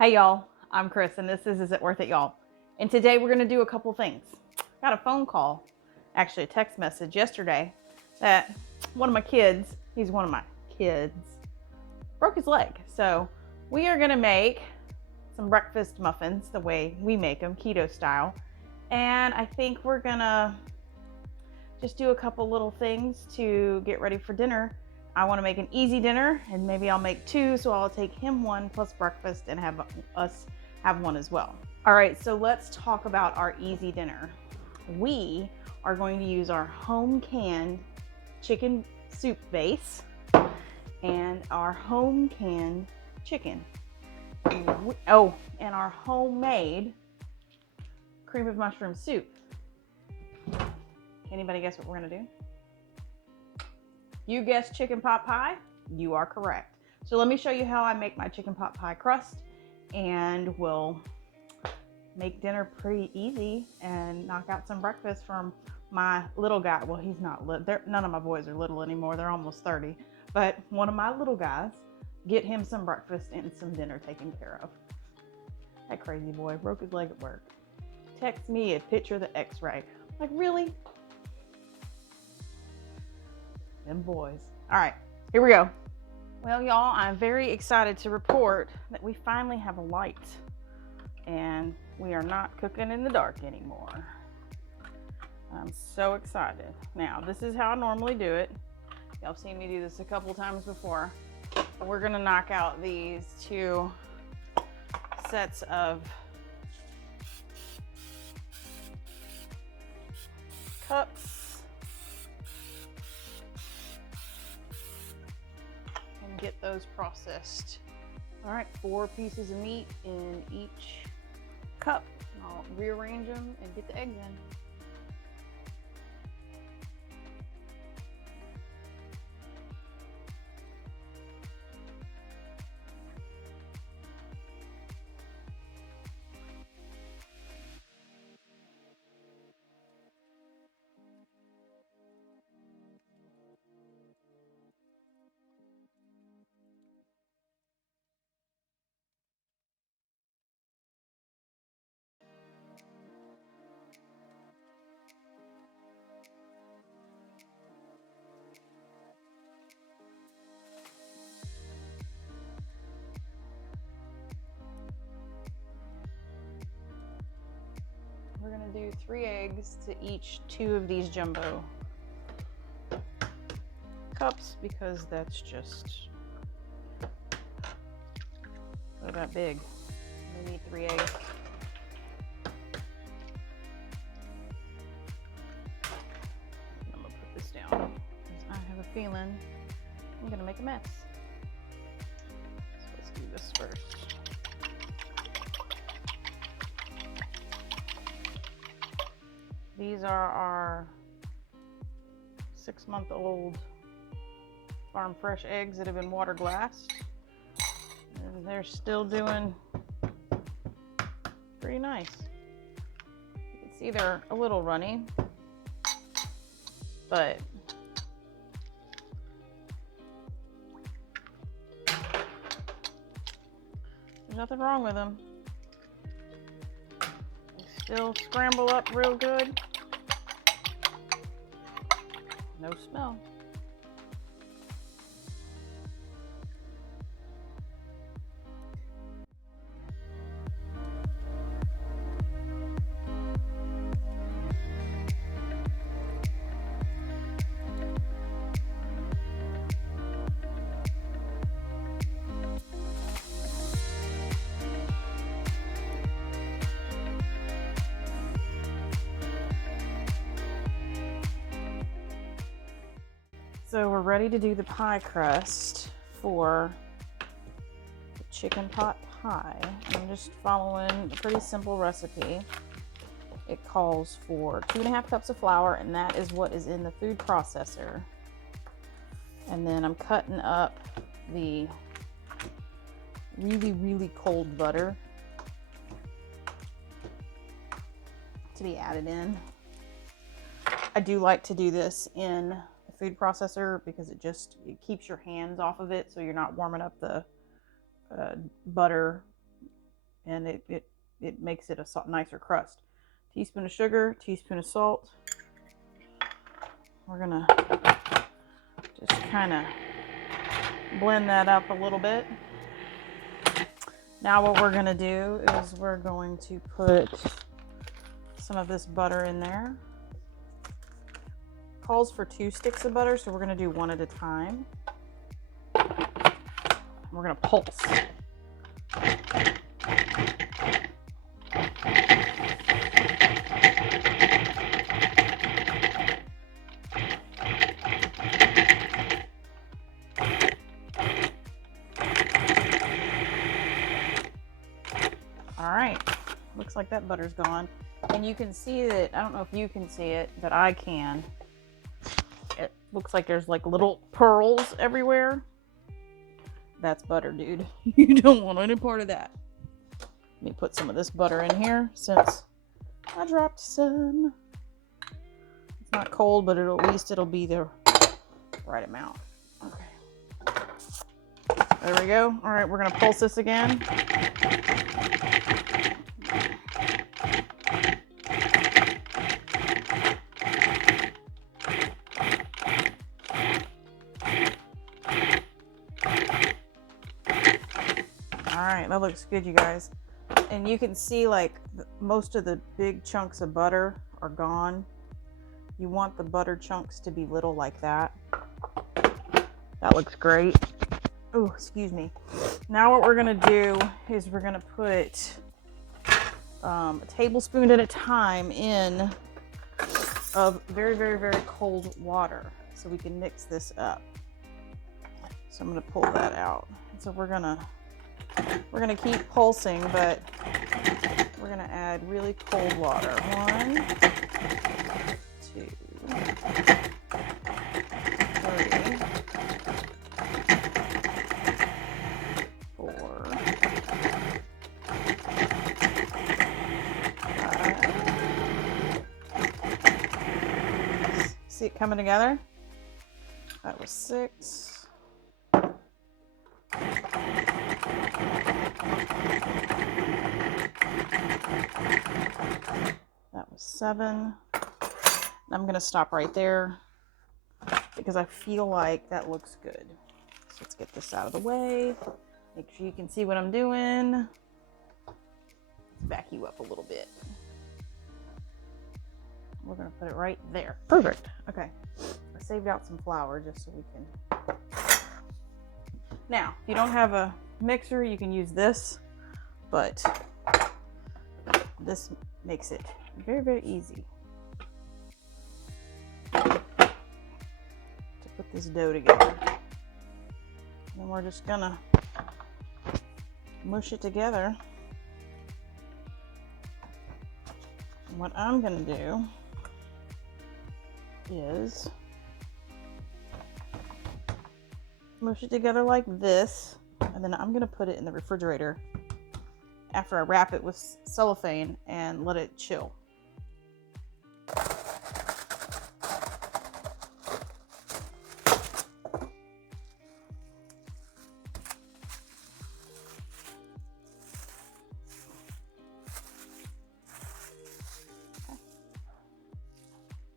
Hey y'all, I'm Chris and this is It Worth It, y'all? And today we're gonna do a couple things. Got a phone call, actually a text message yesterday that one of my kids, he's one of my kids, broke his leg. So we are gonna make some breakfast muffins the way we make them, keto style. And I think we're gonna just do a couple little things to get ready for dinner. I want to make an easy dinner, and maybe I'll make two, so I'll take him one plus breakfast and have us have one as well. All right, so let's talk about our easy dinner. We are going to use our home canned chicken soup base and our home canned chicken. And our homemade cream of mushroom soup. Anybody guess what we're gonna do? You guessed chicken pot pie. You are correct. So let me show you how I make my chicken pot pie crust, and we'll make dinner pretty easy and knock out some breakfast from my little guy. Well, he's not little. None of my boys are little anymore. They're almost 30. But one of my little guys, get him some breakfast and some dinner taken care of. That crazy boy broke his leg at work. Text me a picture of the x-ray. Like, really? Them boys. All right, here we go. Well, y'all, I'm very excited to report that we finally have a light and we are not cooking in the dark anymore. I'm so excited. Now, this is how I normally do it. Y'all have seen me do this a couple times before. We're gonna knock out these two sets of cups and get those processed. All right, 4 pieces of meat in each cup. I'll rearrange them and get the eggs in. We're gonna do 3 eggs to each 2 of these jumbo cups because that's just that big. We need 3 eggs. I'm gonna put this down because I have a feeling I'm gonna make a mess. So let's do this first. These are our 6-month-old farm fresh eggs that have been water glassed. And they're still doing pretty nice. You can see they're a little runny, but there's nothing wrong with them. They still scramble up real good. No smell. So we're ready to do the pie crust for the chicken pot pie. I'm just following a pretty simple recipe. It calls for 2.5 cups of flour, and that is what is in the food processor. And then I'm cutting up the really, really cold butter to be added in. I do like to do this in the food processor because it keeps your hands off of it, so you're not warming up the butter and it makes it a nicer crust. Teaspoon of sugar, teaspoon of salt. We're gonna just kind of blend that up a little bit. Now what we're gonna do is we're going to put some of this butter in there. Calls for 2 sticks of butter, so we're gonna do 1 at a time. We're gonna pulse. All right, looks like that butter's gone. And you can see that, I don't know if you can see it, but I can. It looks like there's like little pearls everywhere. That's butter, dude. You don't want any part of that. Let me put some of this butter in here since I dropped some. It's not cold, but at least it'll be the right amount. Okay. There we go. All right, we're gonna pulse this again. Alright, that looks good, you guys. And you can see like most of the big chunks of butter are gone. You want the butter chunks to be little like that. That looks great. Oh, excuse me. Now what we're gonna do is we're gonna put a tablespoon at a time in of very, very, very cold water so we can mix this up. So I'm gonna pull that out. So we're gonna keep pulsing, but we're gonna add really cold water. 1, 2, 3, 4, 5. See it coming together? That was 6. That was 7. I'm going to stop right there because I feel like that looks good. So let's get this out of the way. Make sure you can see what I'm doing. Let's back you up a little bit. We're going to put it right there. Perfect. Okay. I saved out some flour just so we can. Now, if you don't have a mixer, you can use this, but this makes it very, very easy to put this dough together. And then we're just gonna mush it together. And what I'm gonna do is mush it together like this, and then I'm gonna put it in the refrigerator after I wrap it with cellophane and let it chill.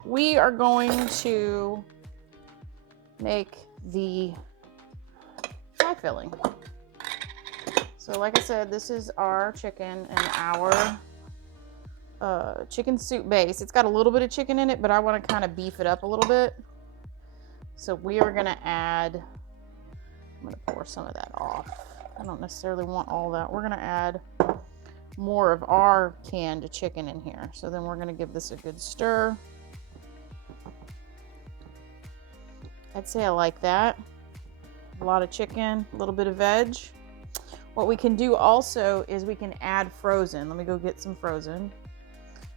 We are going to make the pie filling. So like I said, this is our chicken and our chicken soup base. It's got a little bit of chicken in it, but I want to kind of beef it up a little bit. So we are going to add, I'm going to pour some of that off. I don't necessarily want all that. We're going to add more of our canned chicken in here. So then we're going to give this a good stir. I'd say I like that. A lot of chicken, a little bit of veg. What we can do also is we can add frozen. Let me go get some frozen.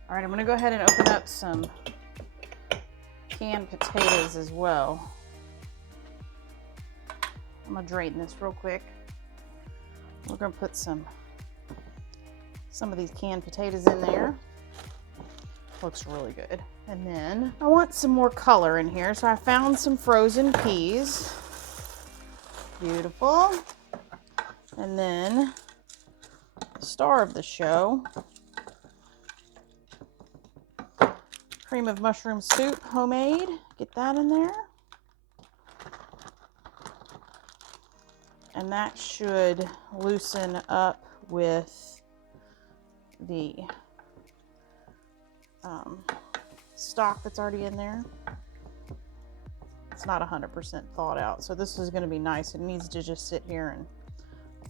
All right, I'm gonna go ahead and open up some canned potatoes as well. I'm gonna drain this real quick. We're gonna put some of these canned potatoes in there. Looks really good. And then I want some more color in here, so I found some frozen peas. Beautiful. And then star of the show. Cream of mushroom soup, homemade. Get that in there. And that should loosen up with the stock that's already in there. It's not 100% thawed out, so this is going to be nice. It needs to just sit here and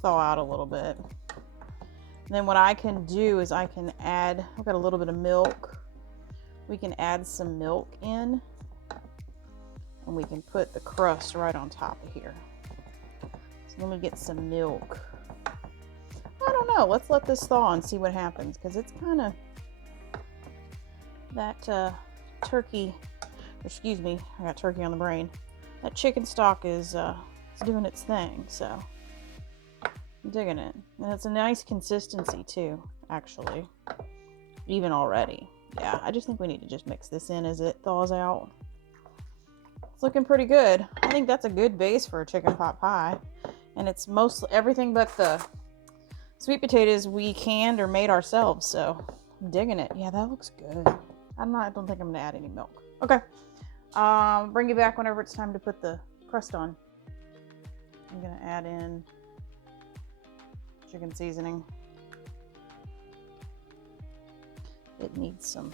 thaw out a little bit. And then what I can do is I can add, I've got a little bit of milk. We can add some milk in, and we can put the crust right on top of here. So let me get some milk. I don't know, let's let this thaw and see what happens, because it's kind of that turkey, excuse me, I got turkey on the brain. That chicken stock is it's doing its thing, so I'm digging it. And it's a nice consistency too, actually, even already. Yeah, I just think we need to just mix this in as it thaws out. It's looking pretty good. I think that's a good base for a chicken pot pie. And it's mostly everything but the sweet potatoes we canned or made ourselves, so I'm digging it. Yeah, that looks good. I don't think I'm gonna add any milk. Okay. Bring you back whenever it's time to put the crust on. I'm gonna add in chicken seasoning. It needs some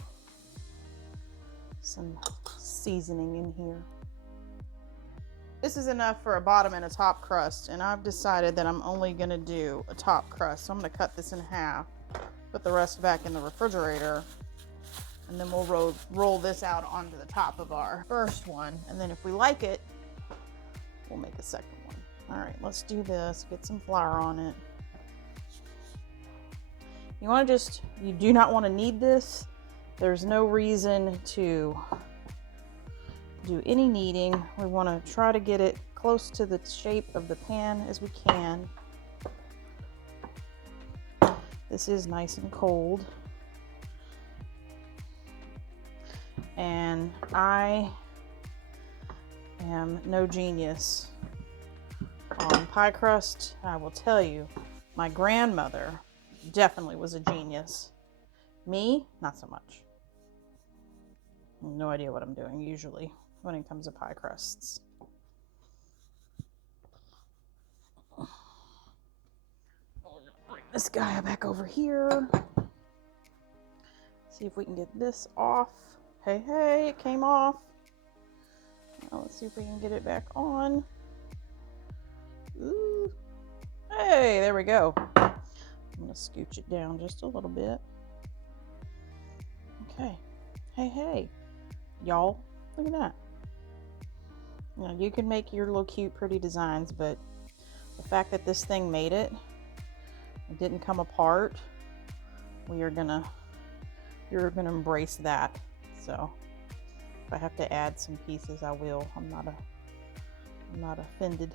seasoning in here. This is enough for a bottom and a top crust, and I've decided that I'm only gonna do a top crust. So I'm gonna cut this in half, put the rest back in the refrigerator, and then we'll roll this out onto the top of our first one. And then if we like it, we'll make a second one. All right, let's do this. Get some flour on it. You do not want to knead this. There's no reason to do any kneading. We want to try to get it close to the shape of the pan as we can. This is nice and cold. And I am no genius on pie crust. I will tell you, my grandmother definitely was a genius. Me, not so much. No idea what I'm doing usually when it comes to pie crusts. Bring this guy back over here. See if we can get this off. Hey, hey, it came off. Now let's see if we can get it back on. Ooh. Hey, there we go. I'm gonna scooch it down just a little bit. Okay. Hey, hey, y'all, look at that. Now you can make your little cute, pretty designs, but the fact that this thing made it, it didn't come apart, you're gonna embrace that. So if I have to add some pieces, I will. I'm not offended.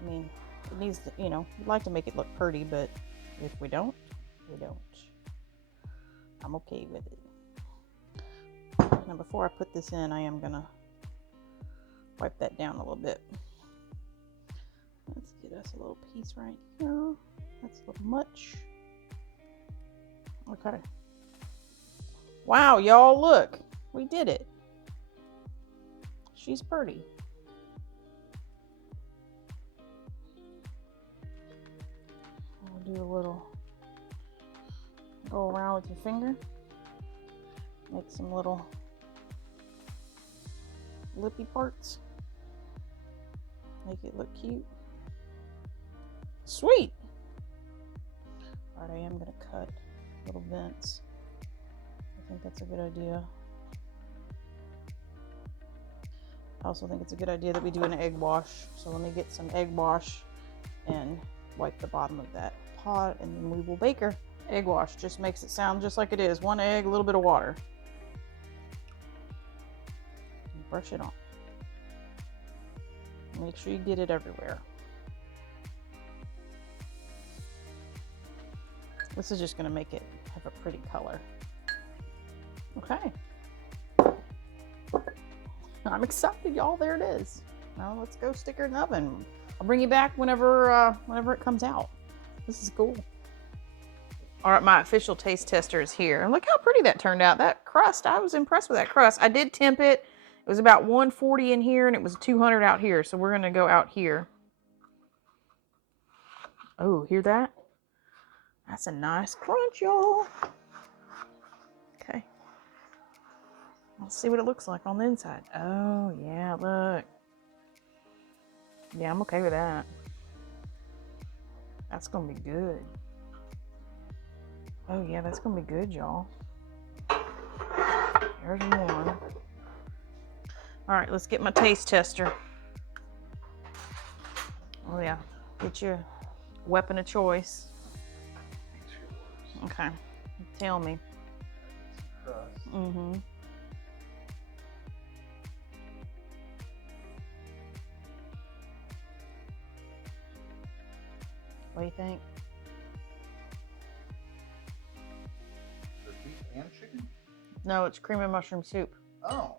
I mean, it needs to, we'd like to make it look pretty, but if we don't, we don't. I'm okay with it. Now before I put this in, I am gonna wipe that down a little bit. Let's get us a little piece right here. That's a little much. Okay. Wow, y'all, look. We did it. She's pretty. We'll do a little, go around with your finger. Make some little lippy parts. Make it look cute. Sweet. All right, I am gonna cut little vents. I think that's a good idea. I also think it's a good idea that we do an egg wash. So let me get some egg wash and wipe the bottom of that pot, and then we will bake her. Egg wash just makes it sound just like it is. One egg, a little bit of water. And brush it on. Make sure you get it everywhere. This is just going to make it have a pretty color. Okay. I'm excited, y'all. There it is. Now let's go stick her in the oven. I'll bring you back whenever it comes out. This is cool. All right, my official taste tester is here. And look how pretty that turned out. That crust, I was impressed with that crust. I did temp it. It was about 140 in here and it was 200 out here. So we're going to go out here. Oh, hear that? That's a nice crunch, y'all. Okay. Let's see what it looks like on the inside. Oh, yeah, look. Yeah, I'm okay with that. That's going to be good. Oh, yeah, that's going to be good, y'all. There's one. All right, let's get my taste tester. Oh, yeah. Get your weapon of choice. Okay. Tell me. Mm-hmm. What do you think? The beef and chicken? No, it's cream and mushroom soup. Oh.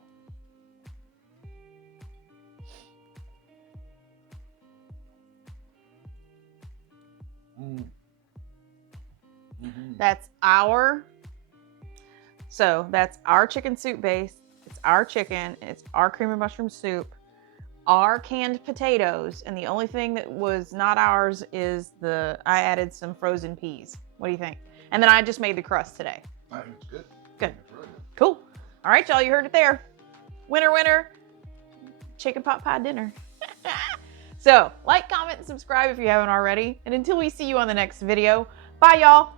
Mm. Mm-hmm. That's our chicken soup base. It's our chicken. It's our cream and mushroom soup. Our canned potatoes, and the only thing that was not ours is I added some frozen peas. What do you think? And then I just made the crust today. I think it's good. Good. It's really good. Cool. All right, y'all, you heard it there. Winner, winner, chicken pot pie dinner. So, like, comment, and subscribe if you haven't already. And until we see you on the next video, bye, y'all.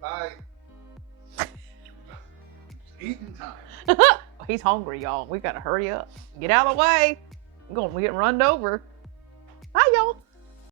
Bye. It's eating time. He's hungry, y'all. We gotta hurry up. Get out of the way. We're getting runned over. Bye, y'all.